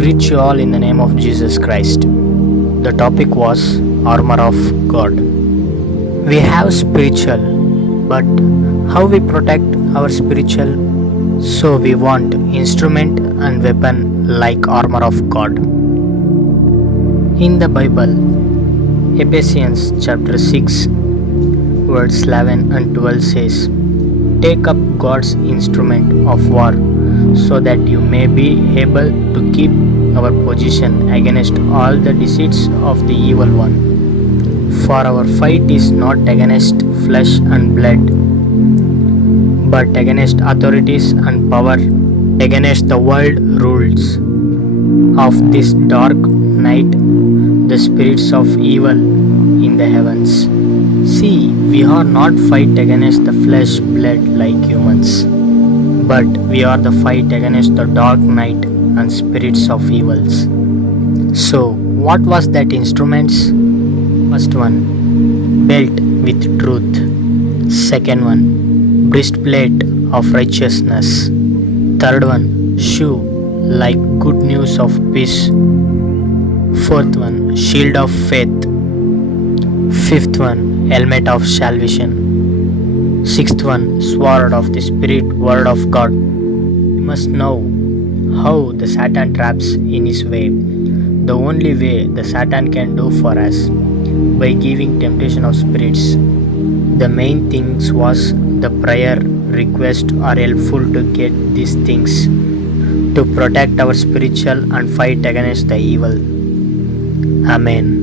greet you all in the name of Jesus Christ. The topic was Armor of God. We have spiritual, but how we protect our spiritual? So we want instrument and weapon like armor of God. In the Bible, Ephesians chapter 6 verse 11 and 12 says, "Take up God's instrument of war so that you may be able to keep our position against all the deceits of the evil one. For our fight is not against flesh and blood, but against authorities and power, against the world rules of this dark night, the spirits of evil in the heavens." See, we are not fight against the flesh blood like humans, but we are the fight against the dark night and spirits of evils. So, what was that instruments? First one, belt with truth. Second one, breastplate of righteousness. Third one, shoe like good news of peace. Fourth one, shield of faith. Fifth one, helmet of salvation. Sixth one, sword of the Spirit, word of God. We must know how the Satan traps in his way. The only way the Satan can do for us, by giving temptation of spirits. The main things was the prayer request are helpful to get these things, to protect our spiritual and fight against the evil. Amen.